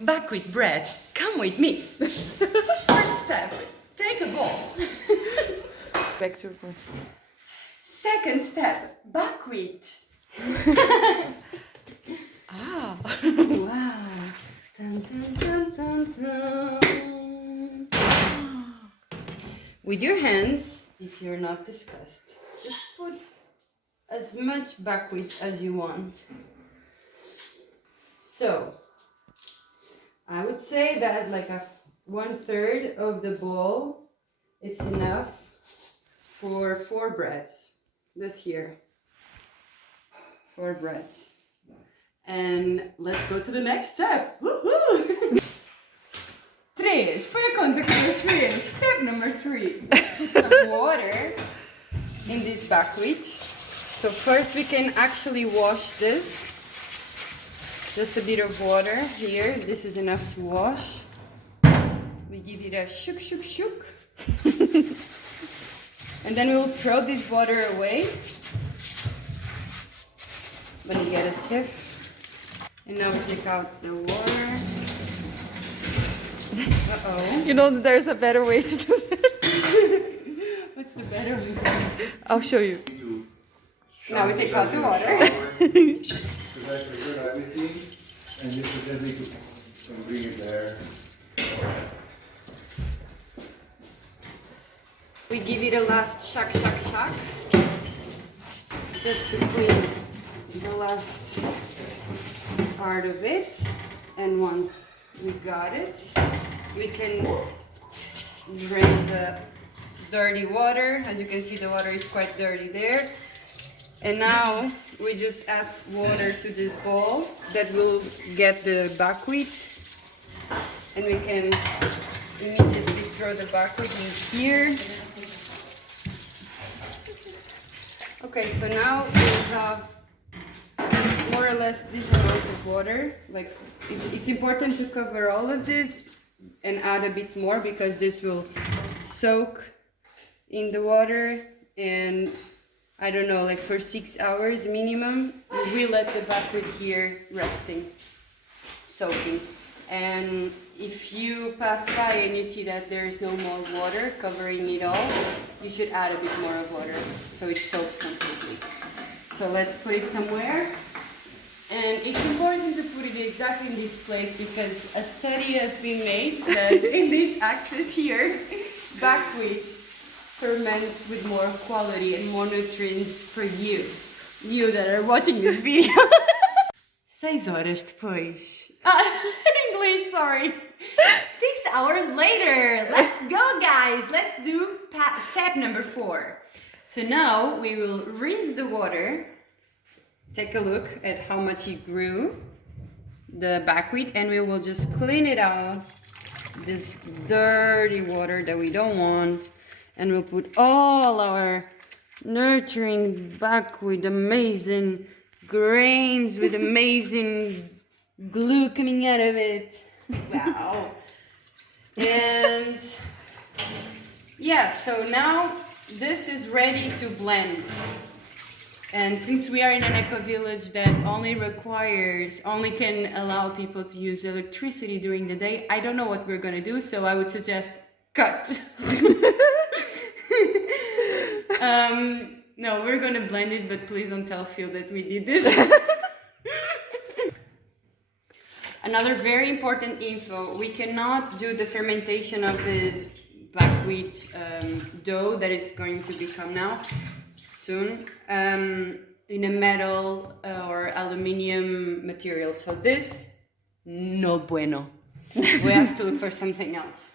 Buckwheat bread, come with me. First step, take a bowl. Back to Second step, buckwheat. Ah. Wow. Dun, dun, dun, dun, dun. With your hands, if you're not disgusted, just put as much buckwheat as you want. So, I would say that like a 1/3 of the bowl, it's enough for 4 breads. This here, 4 breads. And let's go to the next step. Woohoo! 3, foi a conta que eu fiz. Step number 3. Put some water in this buckwheat. So first we can actually wash this. Just a bit of water here. This is enough to wash. We give it a shook, shook, shook. And then we'll throw this water away. When you get a sieve. And now we take out the water. Uh-oh. You know, there's a better way to do this. What's the better way? I'll show you. Now we take out the water. Because that's good everything, and this is then we can bring it there. We give it a last shock, shock, shock. Just to clean the last part of it. And once we got it, we can drain the dirty water. As you can see, the water is quite dirty there. And now we just add water to this bowl that will get the buckwheat, and we can immediately throw the buckwheat in here. Okay, so now we have more or less this amount of water. Like it's important to cover all of this and add a bit more because this will soak in the water, and I don't know, like for 6 hours minimum, we let the buckwheat here resting, soaking. And if you pass by and you see that there is no more water covering it all, you should add a bit more of water so it soaks completely. So let's put it somewhere. And it's important to put it exactly in this place because a study has been made that in this axis here, buckwheat ferments with more quality and more nutrients for you that are watching this video. 6 horas depois. English, sorry. 6 hours later. Let's go, guys. Let's do step number 4. So now we will rinse the water. Take a look at how much it grew, the buckwheat, and we will just clean it out. This dirty water that we don't want. And we'll put all our nurturing buckwheat, amazing grains with amazing glue coming out of it. Wow. And yeah, so now this is ready to blend. And since we are in an eco-village that only can allow people to use electricity during the day, I don't know what we're gonna do, so I would suggest cut. No, we're gonna blend it, but please don't tell Phil that we did this. Another very important info, we cannot do the fermentation of this buckwheat dough that is going to become now soon in a metal or aluminium material. So this, no bueno. We have to look for something else.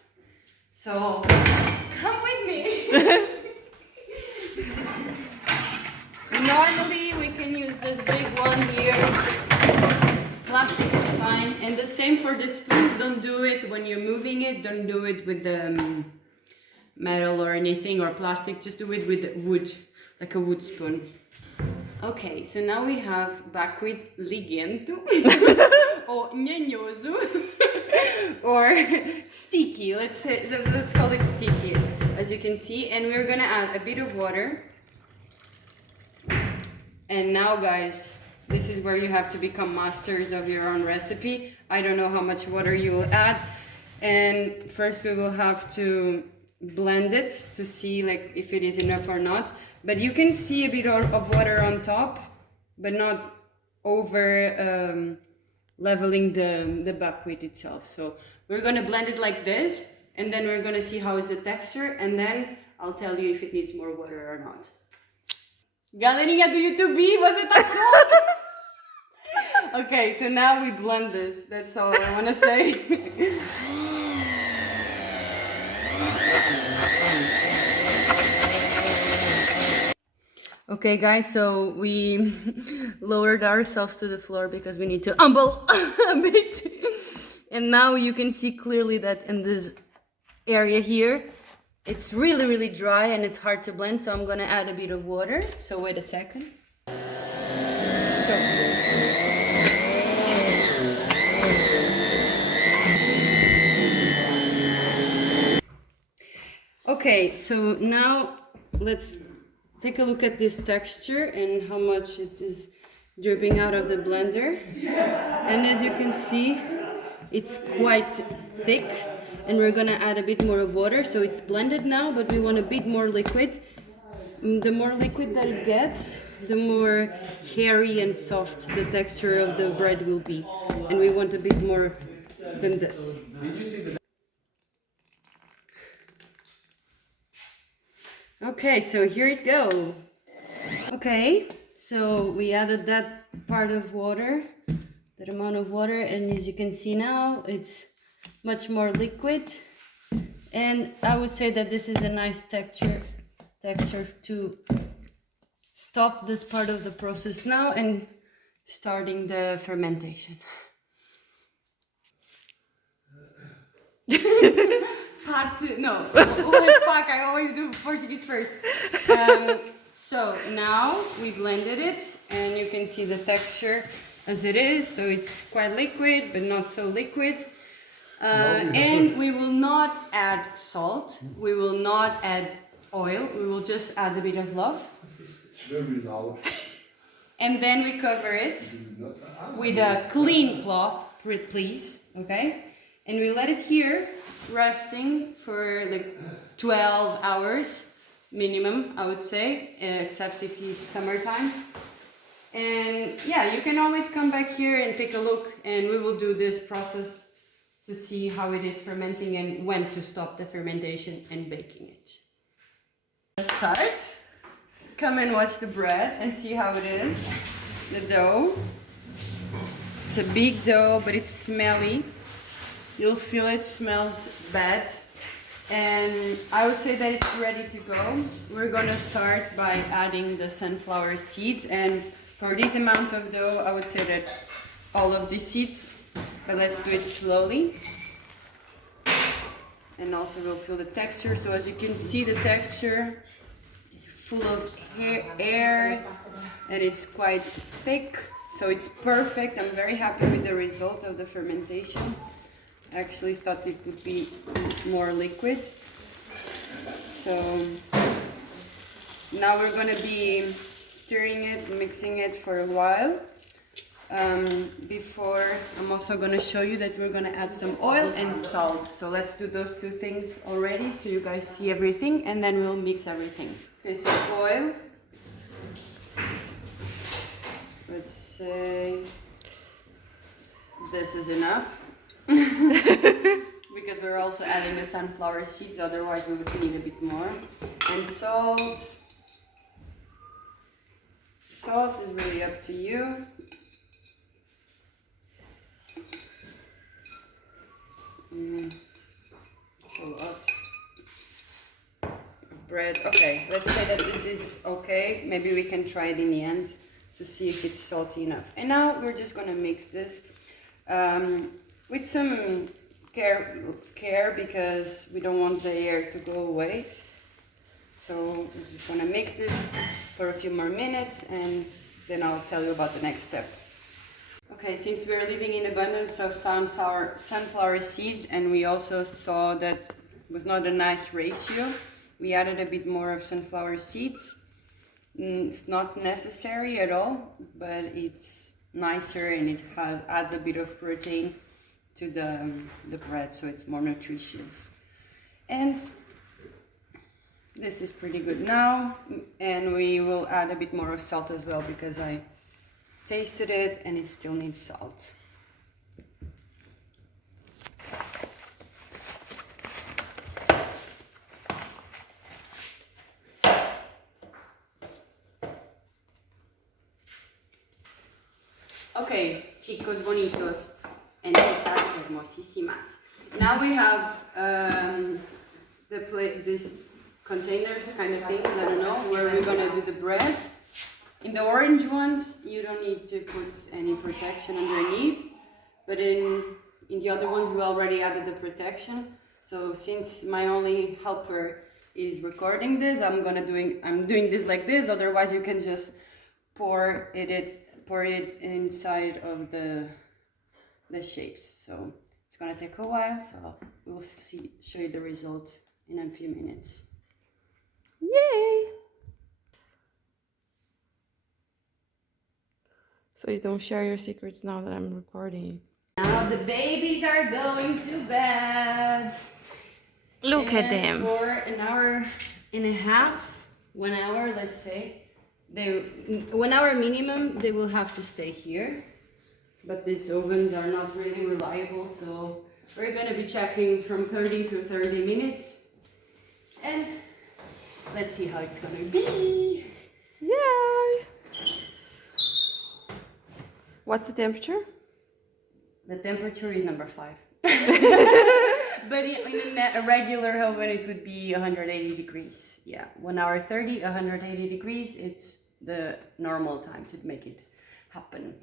So come with me. Normally we can use this big one here. Plastic is fine, and the same for the spoons. Don't do it when you're moving it. Don't do it with the metal or anything or plastic. Just do it with wood, like a wood spoon. Okay, so now we have buckwheat liguento or nhanhoso or sticky. Let's call it sticky, as you can see. And we're gonna add a bit of water. And now, guys, This is where you have to become masters of your own recipe. I don't know how much water you will add. And first we will have to blend it to see like if it is enough or not. But you can see a bit of water on top, but not over leveling the buckwheat itself. So we're gonna blend it like this, and then we're gonna see how is the texture, and then I'll tell you if it needs more water or not. Galerinha do YouTube, você tá pronto? Okay, so now we blend this. That's all I wanna say. Okay guys, so we lowered ourselves to the floor because we need to humble a bit. And now you can see clearly that in this area here, it's really dry and it's hard to blend. So I'm gonna add a bit of water. So wait a second. Okay, so now let's take a look at this texture and how much it is dripping out of the blender. And as you can see, it's quite thick, and we're gonna add a bit more of water. So it's blended now, but we want a bit more liquid. The more liquid that it gets, the more hairy and soft the texture of the bread will be. And we want a bit more than this. Did you see the Okay, so here it goes. Okay, so we added that part of water, that amount of water, and as you can see now, it's much more liquid. And I would say that this is a nice texture to stop this part of the process now and starting the fermentation. No, oh, fuck, I always do Portuguese first. So now we blended it, and you can see the texture as it is. So it's quite liquid, but not so liquid. And we will not add salt. We will not add oil. We will just add a bit of love. It's very loud. And then we cover it with a clean cloth, please, okay? And we let it here resting for like 12 hours minimum, I would say, except if it's summertime. And yeah, you can always come back here and take a look, and we will do this process to see how it is fermenting and when to stop the fermentation and baking it. Let's start. Come and watch the bread and see how it is. The dough. It's a big dough, but it's smelly. You'll feel it smells bad. And I would say that it's ready to go. We're gonna start by adding the sunflower seeds, and for this amount of dough, I would say that all of the seeds, but let's do it slowly. And also we'll feel the texture. So as you can see, the texture is full of air and it's quite thick. So it's perfect. I'm very happy with the result of the fermentation. I actually thought it would be more liquid. So now we're gonna be stirring it, mixing it for a while. Before, I'm also gonna show you that we're gonna add some oil and salt. So let's do those two things already so you guys see everything, and then we'll mix everything. Okay, so oil. Let's say this is enough. Because we're also adding the sunflower seeds, otherwise we would need a bit more. And salt. Salt is really up to you. It's a lot of bread. Okay, let's say that this is okay. Maybe we can try it in the end to see if it's salty enough. And now we're just gonna mix this with some care because we don't want the air to go away. So we're just gonna mix this for a few more minutes, and then I'll tell you about the next step. Okay, since we're living in abundance of sunflower seeds, and we also saw that it was not a nice ratio, we added a bit more of sunflower seeds. It's not necessary at all, but it's nicer and it adds a bit of protein to the bread, so it's more nutritious. And this is pretty good now, and we will add a bit more of salt as well because I tasted it and it still needs salt. Okay, chicos bonitos and chicas hermosísimas. Now we have these containers kind of things, I don't know, where we're gonna do the bread. In the orange ones, you don't need to put any protection underneath, but in the other ones, we already added the protection. So since my only helper is recording this, I'm doing this like this. Otherwise, you can just pour it inside of the shapes. So it's gonna take a while. So we'll show you the result in a few minutes. Yay! So you don't share your secrets now that I'm recording. Now the babies are going to bed. Look at them. For an hour and a half, 1 hour, let's say. 1 hour minimum, they will have to stay here. But these ovens are not really reliable, so we're gonna be checking from 30 to 30 minutes. And let's see how it's gonna be. Yay! What's the temperature? The temperature is number 5. But in a regular oven, it would be 180 degrees. Yeah, 1 hour 30, 180 degrees. It's the normal time to make it happen.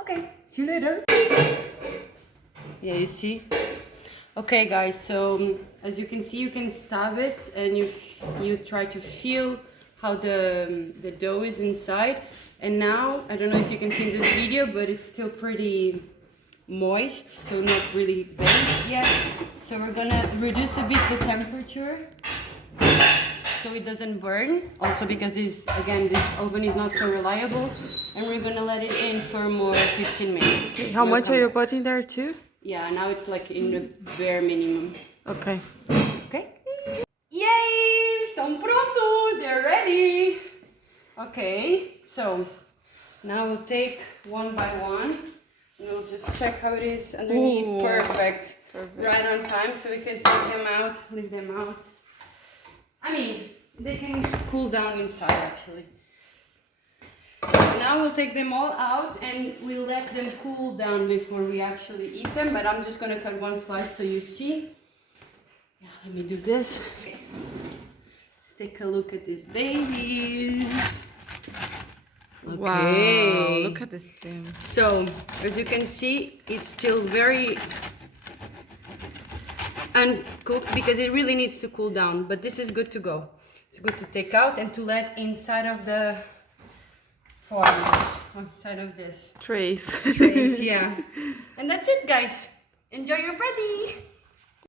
Okay, see you later. Yeah, you see? Okay, guys, so as you can see, you can stab it and you try to feel how the dough is inside. And now, I don't know if you can see in this video, but it's still pretty moist, so not really baked yet. So we're gonna reduce a bit the temperature so it doesn't burn. Also because this oven is not so reliable. And we're gonna let it in for more 15 minutes. How much are you putting there too? Yeah, now it's like in the bare minimum. Okay. Okay. Yay! Estão prontos! They're ready! Okay, so now we'll take one by one. And we'll just check how it is underneath. Ooh. Perfect. Right on time, so we can take them out, leave them out. I mean, they can cool down inside actually. Now we'll take them all out and we'll let them cool down before we actually eat them. But I'm just gonna cut one slice so you see. Yeah, let me do this. Okay. Let's take a look at these babies. Okay. Wow, look at this thing. So, as you can see, it's still very uncooked because it really needs to cool down, but this is good to go. It's good to take out and to let inside of the inside of this Trays. trays, yeah. And that's it, guys. Enjoy your bready.